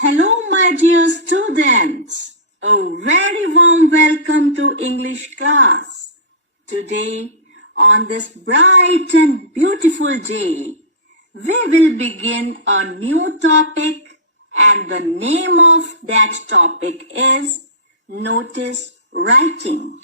Hello, my dear students. A very warm welcome to English class. Today, on this bright and beautiful day, we will begin a new topic, and the name of that topic is Notice Writing.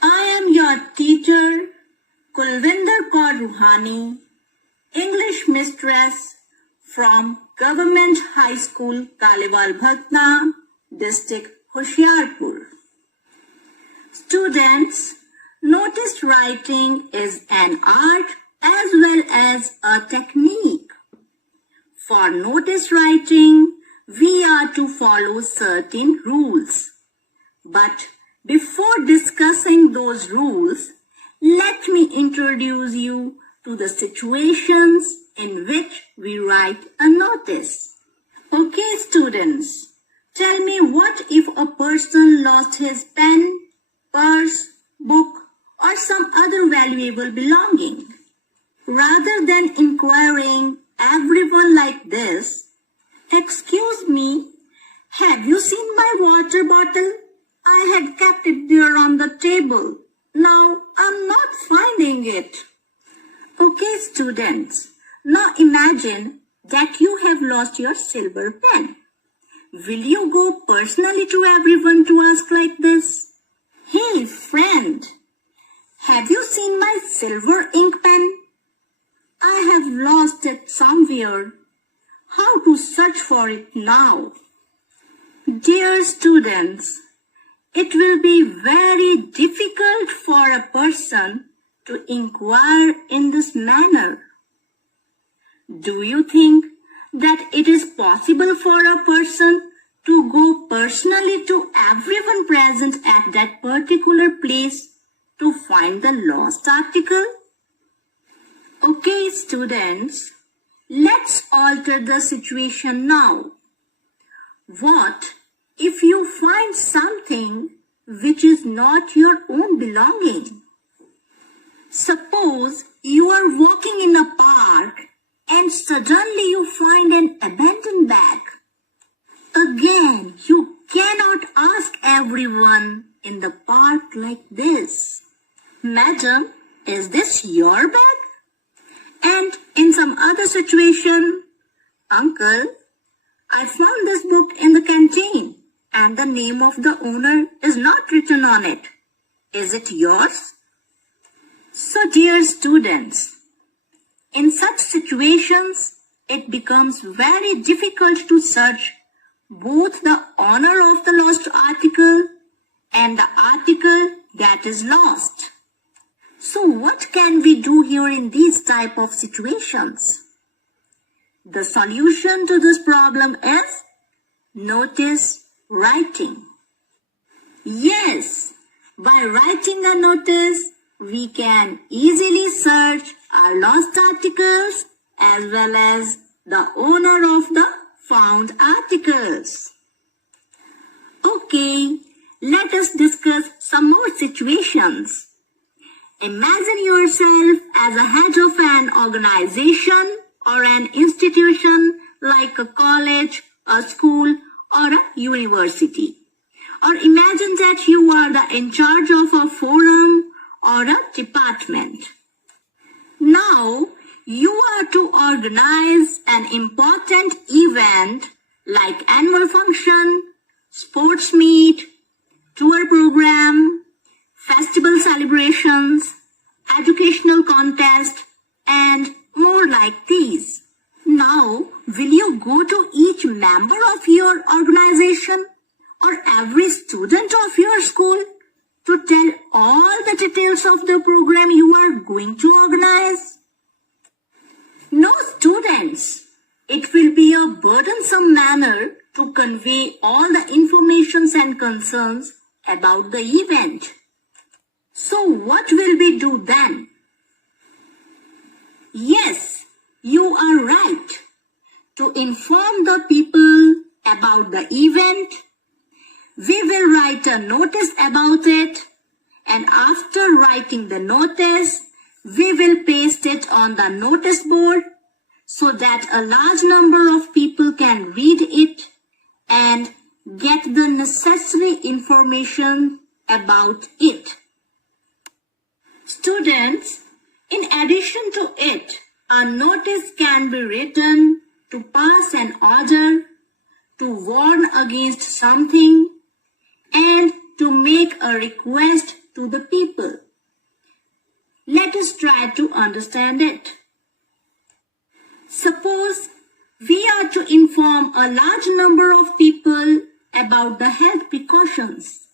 I am your teacher, Kulvinder Kaur Roohani, English mistress from Government High School, Kaliwal Bhatna, District Hoshiarpur. Students, notice writing is an art as well as a technique. For notice writing, we are to follow certain rules. But before discussing those rules, let me introduce you to the situations in which we write a notice. Okay, students, tell me, what if a person lost his pen, purse, book, or some other valuable belonging? Rather than inquiring everyone like this, "Excuse me, have you seen my water bottle? I had kept it there on the table. Now I'm not finding it." Okay, students, now imagine that you have lost your silver pen. Will you go personally to everyone to ask like this? "Hey friend, have you seen my silver ink pen? I have lost it somewhere. How to search for it now?" Dear students, it will be very difficult for a person to inquire in this manner. Do you think that it is possible for a person to go personally to everyone present at that particular place to find the lost article? Okay, students, let's alter the situation now. What if you find something which is not your own belonging? Suppose you are walking in a park and suddenly you find an abandoned bag. Again, you cannot ask everyone in the park like this, "Madam, is this your bag?" And in some other situation, "Uncle, I found this book in the canteen and the name of the owner is not written on it. Is it yours?" So, dear students, in such situations, it becomes very difficult to search both the owner of the lost article and the article that is lost. So what can we do here in these type of situations? The solution to this problem is notice writing. Yes, by writing a notice, we can easily search our lost articles as well as the owner of the found articles. Okay, let us discuss some more situations. Imagine yourself as a head of an organization or an institution like a college, a school, or a university. Or imagine that you are in charge of a forum or a department. Now, you are to organize an important event like annual function, sports meet, tour program, festival celebrations, educational contest, and more like these. Now, will you go to each member of your organization or every student of your school to tell all the details of the program you are going to organize? No, students. It will be a burdensome manner to convey all the informations and concerns about the event. So what will we do then? Yes, you are right. To inform the people about the event, we will write a notice about it, and after writing the notice, we will paste it on the notice board so that a large number of people can read it and get the necessary information about it. Students, in addition to it, a notice can be written to pass an order, to warn against something, and to make a request to the people. Let us try to understand it. Suppose we are to inform a large number of people about the health precautions,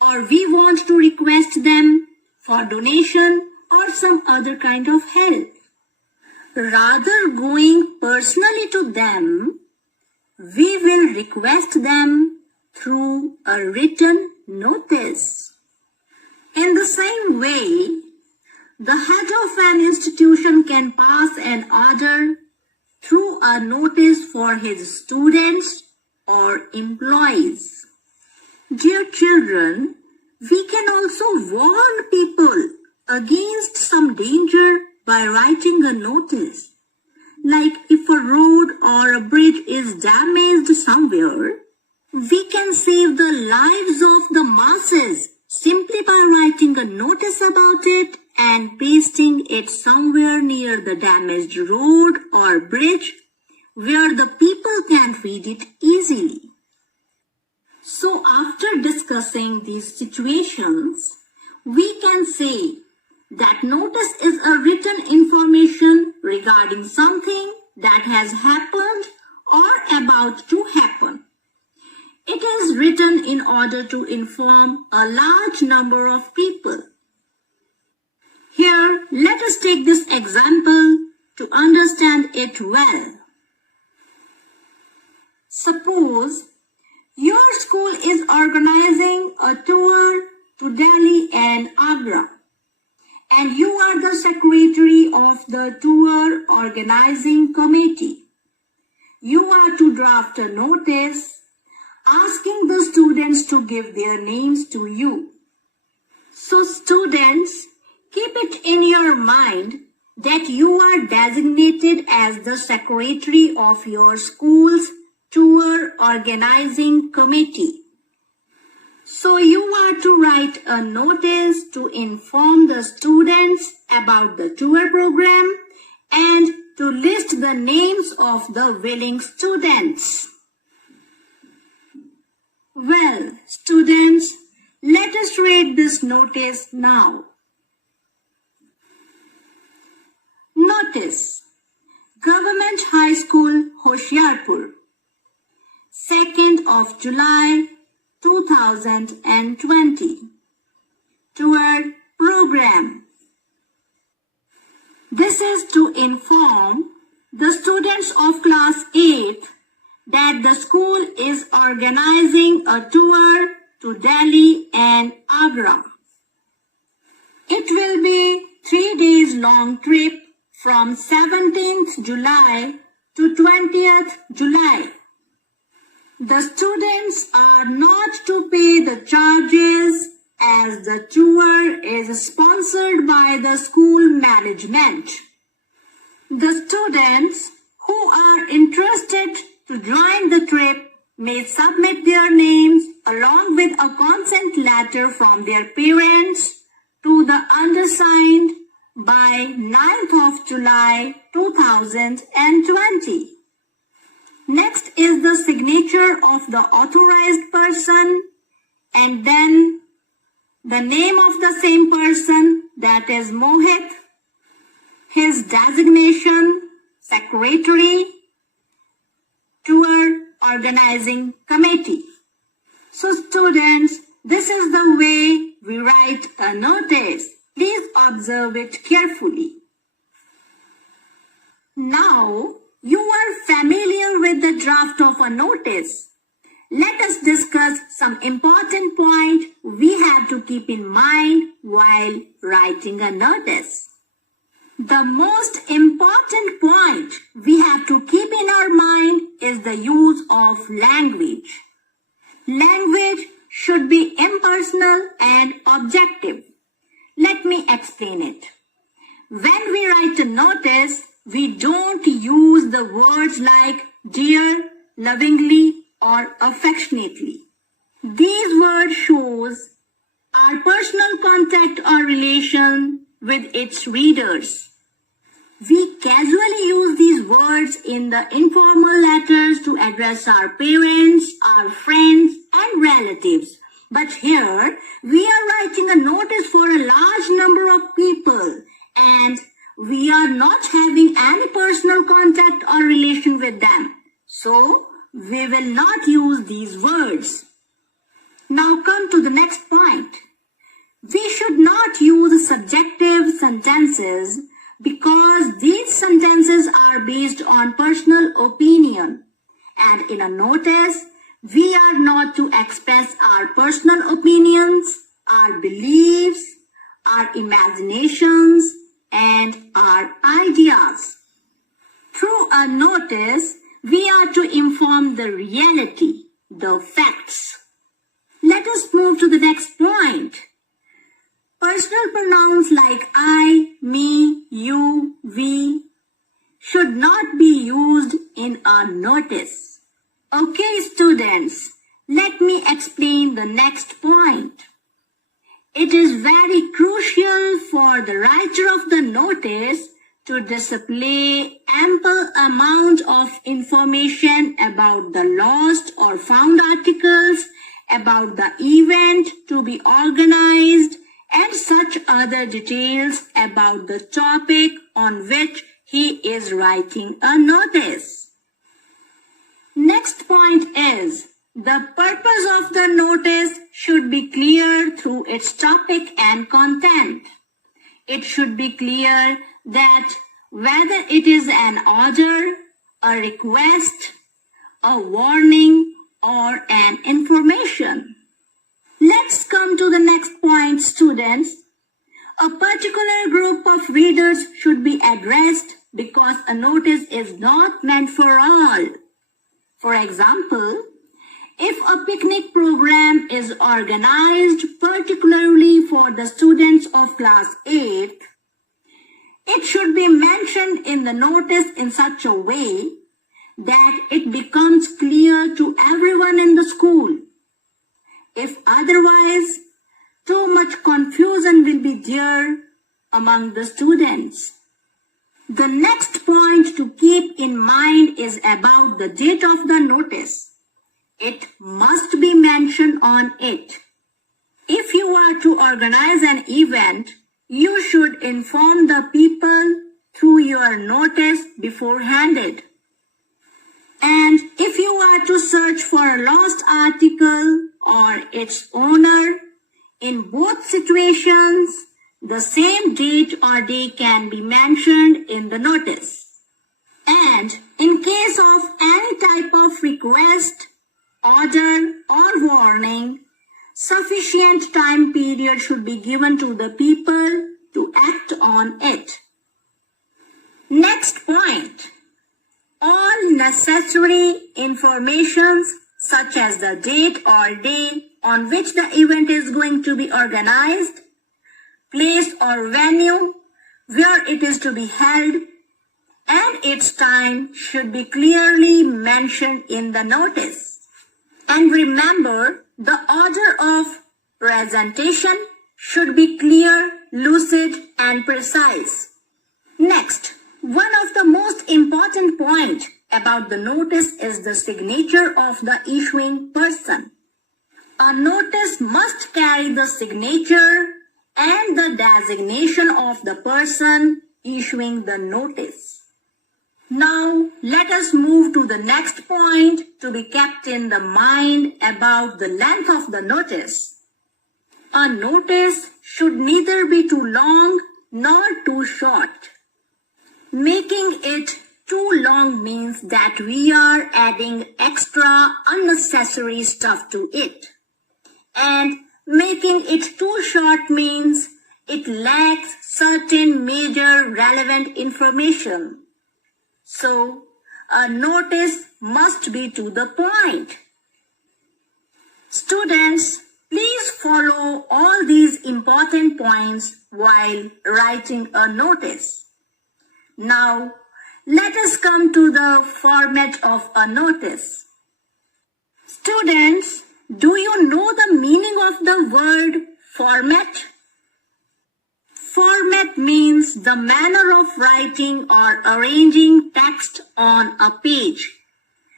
or we want to request them for donation or some other kind of help. Rather going personally to them, we will request them through a written notice. In the same way, the head of an institution can pass an order through a notice for his students or employees. Dear children, we can also warn people against some danger by writing a notice. Like if a road or a bridge is damaged somewhere, we can save the lives of the masses simply by writing a notice about it and pasting it somewhere near the damaged road or bridge where the people can read it easily. So after discussing these situations, we can say that notice is a written information regarding something that has happened or about to happen. It is written in order to inform a large number of people. Here, let us take this example to understand it well. Suppose your school is organizing a tour to Delhi and Agra, and you are the secretary of the tour organizing committee. You are to draft a notice asking the students to give their names to you. So students, keep it in your mind that you are designated as the secretary of your school's tour organizing committee. So you are to write a notice to inform the students about the tour program and to list the names of the willing students. Well, students, let us read this notice now. Notice: Government High School, Hoshiarpur, 2nd of July 2020. Tour program. This is to inform the students of class 8th that the school is organizing a tour to Delhi and Agra. It will be 3 days long trip from 17th July to 20th July. The students are not to pay the charges as the tour is sponsored by the school management. The students who are interested to join the trip may submit their names along with a consent letter from their parents to the undersigned by 9th of July 2020. Next is the signature of the authorized person and then the name of the same person, that is Mohit, his designation, secretary, tour organizing committee. So students, this is the way we write a notice. Please observe it carefully. Now, you are familiar with the draft of a notice. Let us discuss some important points we have to keep in mind while writing a notice. The most important point we have to keep in our mind is the use of language. Language should be impersonal and objective. Let me explain it. When we write a notice, we don't use the words like dear, lovingly, or affectionately. These words shows our personal contact or relation with its readers. We casually use these words in the informal letters to address our parents, our friends, and relatives. But here, we are writing a notice for a large number of people, and we are not having any personal contact or relation with them. So, we will not use these words. Now come to the next point. We should not use subjective sentences because these sentences are based on personal opinion. And in a notice, we are not to express our personal opinions, our beliefs, our imaginations, and our ideas. Through a notice, we are to inform the reality, the facts. Let us move to the next point. Personal pronouns like I, me, you, we should not be used in a notice. Okay, students, let me explain the next point. It is very crucial for the writer of the notice to display ample amount of information about the lost or found articles, about the event to be organized, and such other details about the topic on which he is writing a notice. Next point is, the purpose of the notice should be clear through its topic and content. It should be clear that whether it is an order, a request, a warning, or an information. Let's come to the next point, students. A particular group of readers should be addressed because a notice is not meant for all. For example, if a picnic program is organized particularly for the students of class 8th, it should be mentioned in the notice in such a way that it becomes clear to everyone in the school. If otherwise, too much confusion will be there among the students. The next point to keep in mind is about the date of the notice. It must be mentioned on it. If you are to organize an event, you should inform the people through your notice beforehand. And if you are to search for a lost article or its owner, in both situations, the same date or day can be mentioned in the notice. And in case of any type of request, order, or warning, sufficient time period should be given to the people to act on it. Next point. All necessary informations such as the date or day on which the event is going to be organized, place or venue where it is to be held, and its time should be clearly mentioned in the notice. And remember, the order of presentation should be clear, lucid, and precise. Next, one of the most important points about the notice is the signature of the issuing person. A notice must carry the signature and the designation of the person issuing the notice. Now, let us move to the next point to be kept in the mind about the length of the notice. A notice should neither be too long nor too short. Making it too long means that we are adding extra unnecessary stuff to it. And making it too short means it lacks certain major relevant information. So, a notice must be to the point. Students, please follow all these important points while writing a notice. Now, let us come to the format of a notice. Students, do you know the meaning of the word format? Format means the manner of writing or arranging text on a page.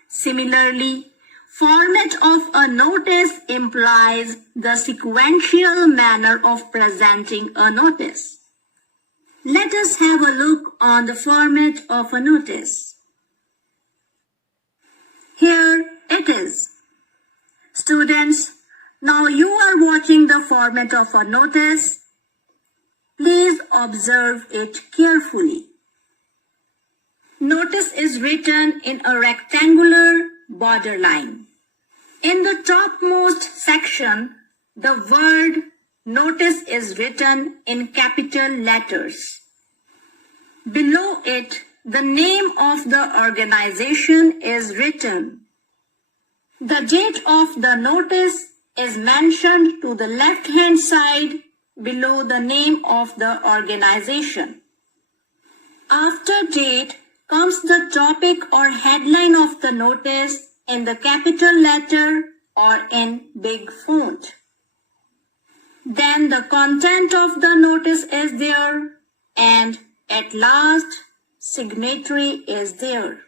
Similarly, format of a notice implies the sequential manner of presenting a notice. Let us have a look on the format of a notice. Here it is. Students, now you are watching the format of a notice. Please observe it carefully. Notice is written in a rectangular borderline. In the topmost section, the word notice is written in capital letters. Below it, the name of the organization is written. The date of the notice is mentioned to the left-hand side below the name of the organization. After date comes the topic or headline of the notice in the capital letter or in big font. Then the content of the notice is there, and at last, signatory is there.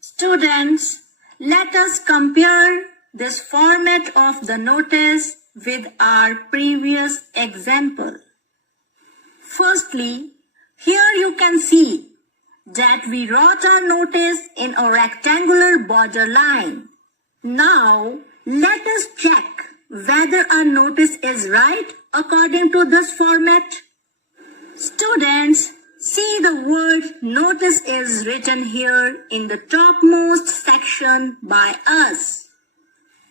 Students, let us compare this format of the notice with our previous example. Firstly, here you can see that we wrote our notice in a rectangular border line. Now, let us check whether our notice is right according to this format. Students, see the word notice is written here in the topmost section by us.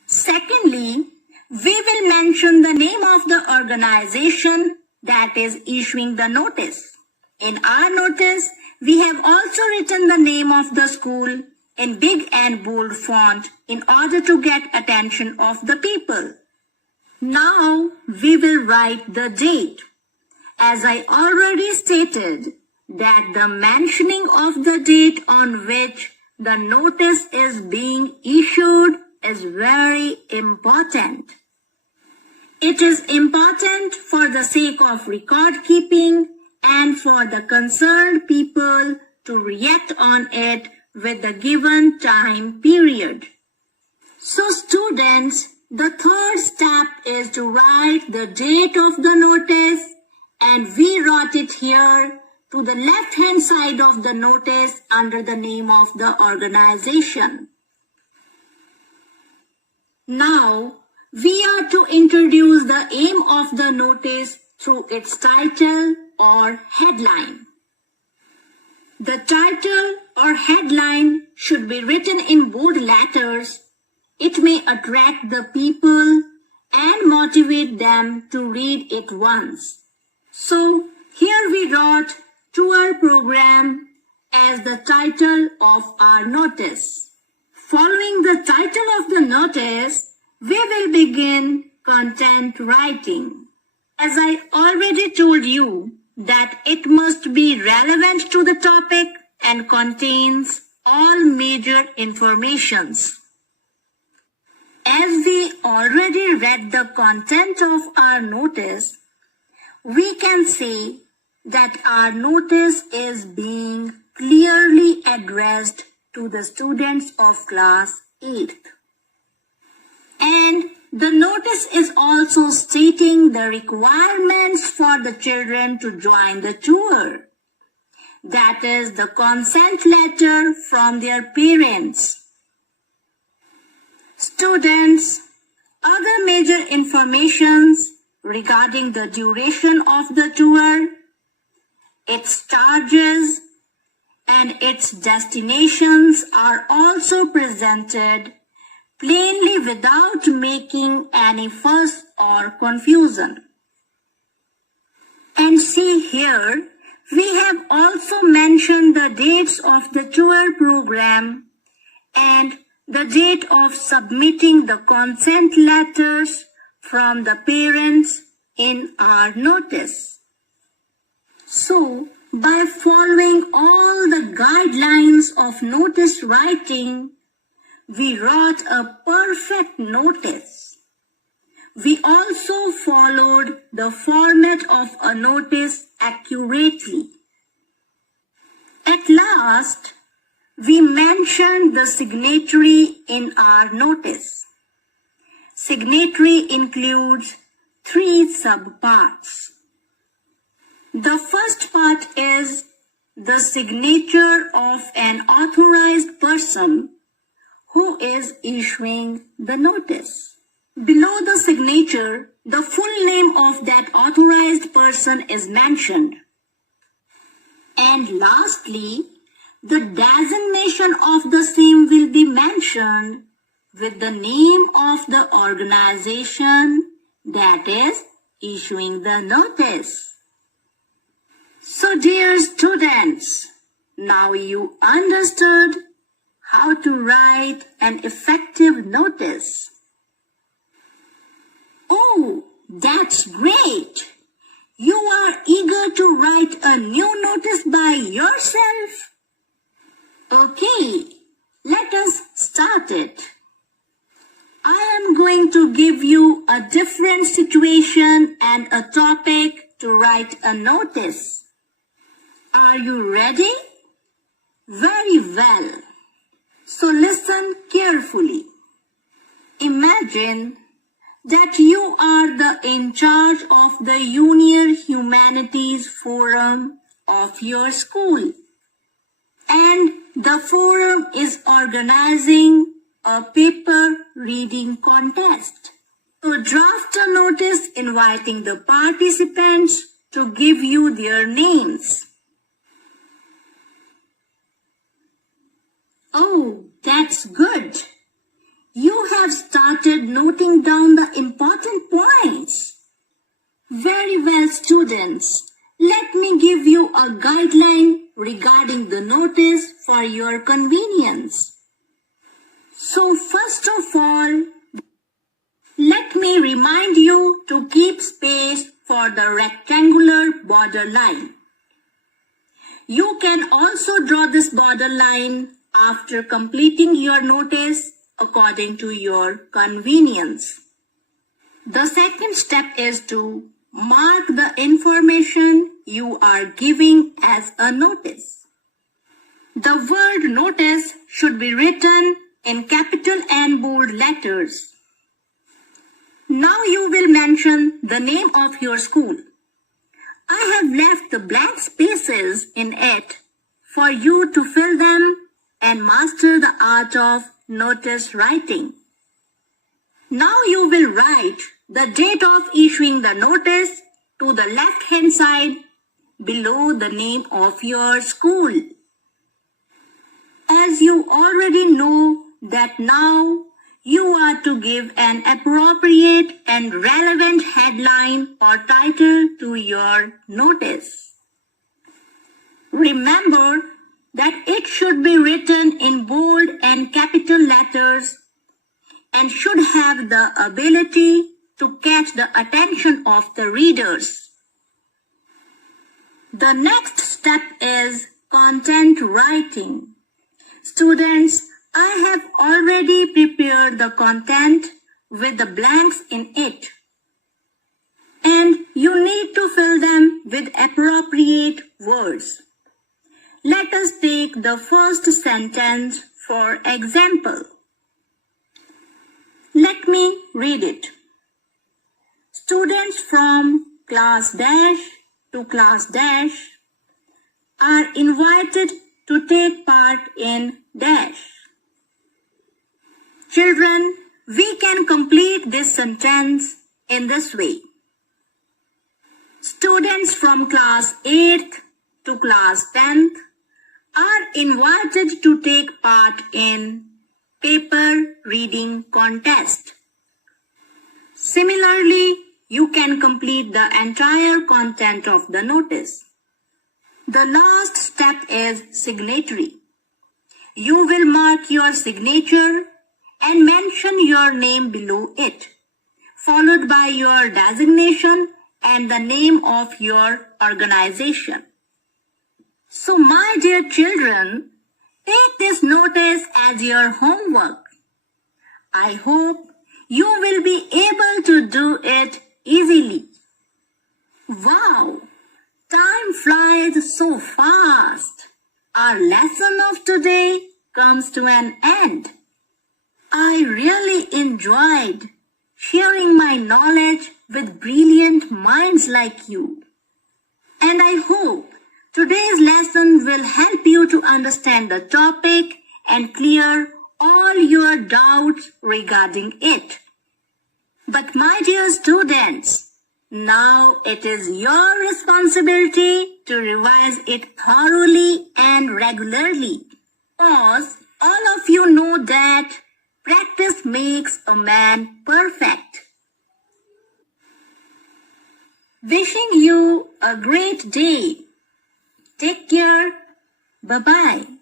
Secondly, we will mention the name of the organization that is issuing the notice. In our notice, we have also written the name of the school in big and bold font in order to get attention of the people. Now we will write the date. As I already stated, that the mentioning of the date on which the notice is being issued is very important. It is important for the sake of record keeping and for the concerned people to react on it with the given time period. So students, the third step is to write the date of the notice, and we wrote it here to the left-hand side of the notice under the name of the organization. Now, we are to introduce the aim of the notice through its title or headline. The title or headline should be written in bold letters. It may attract the people and motivate them to read it once. So, here we wrote tour program as the title of our notice. Following the title of the notice, we will begin content writing. As I already told you that it must be relevant to the topic and contains all major informations. As we already read the content of our notice, we can say that our notice is being clearly addressed to the students of class 8th. And the notice is also stating the requirements for the children to join the tour. That is the consent letter from their parents. Students, other major informations regarding the duration of the tour, its charges, and its destinations are also presented plainly without making any fuss or confusion. And see here, we have also mentioned the dates of the tour program and the date of submitting the consent letters from the parents in our notice. So, By following all the guidelines of notice writing, we wrote a perfect notice. We also followed the format of a notice accurately. At last, we mentioned the signatory in our notice. Signatory includes 3 subparts. The first part is the signature of an authorized person who is issuing the notice. Below the signature, the full name of that authorized person is mentioned. And lastly, the designation of the same will be mentioned with the name of the organization that is issuing the notice. So dear students, now you understood how to write an effective notice. Oh, that's great! You are eager to write a new notice by yourself? Okay, let us start it. I am going to give you a different situation and a topic to write a notice. Are you ready? Very well. So listen carefully. Imagine that you are the in charge of the Junior Humanities Forum of your school, and the forum is organizing a paper reading contest. So draft a notice inviting the participants to give you their names. Oh, that's good. You have started noting down the important points. Very well, students. Let me give you a guideline regarding the notice for your convenience. So first of all, let me remind you to keep space for the rectangular border line. You can also draw this border line after completing your notice according to your convenience. The second step is to mark the information you are giving as a notice. The word notice should be written in capital and bold letters. Now you will mention the name of your school. I have left the blank spaces in it for you to fill them and master the art of notice writing. Now you will write the date of issuing the notice to the left-hand side below the name of your school. As you already know that now you are to give an appropriate and relevant headline or title to your notice. Remember that it should be written in bold and capital letters and should have the ability to catch the attention of the readers. The next step is content writing. Students, I have already prepared the content with the blanks in it, and you need to fill them with appropriate words. Let us take the first sentence for example. Let me read it. Students from class dash to class dash are invited to take part in dash. Children, we can complete this sentence in this way. Students from class 8th to class 10th are invited to take part in paper reading contest. Similarly, you can complete the entire content of the notice. The last step is signatory. You will mark your signature and mention your name below it, followed by your designation and the name of your organization. So, my dear children, take this notice as your homework. I hope you will be able to do it easily. Wow! Time flies so fast. Our lesson of today comes to an end. I really enjoyed sharing my knowledge with brilliant minds like you. And I hope today's lesson will help you to understand the topic and clear all your doubts regarding it. But my dear students, now it is your responsibility to revise it thoroughly and regularly. Because all of you know that practice makes a man perfect. Wishing you a great day. Take care. Bye-bye.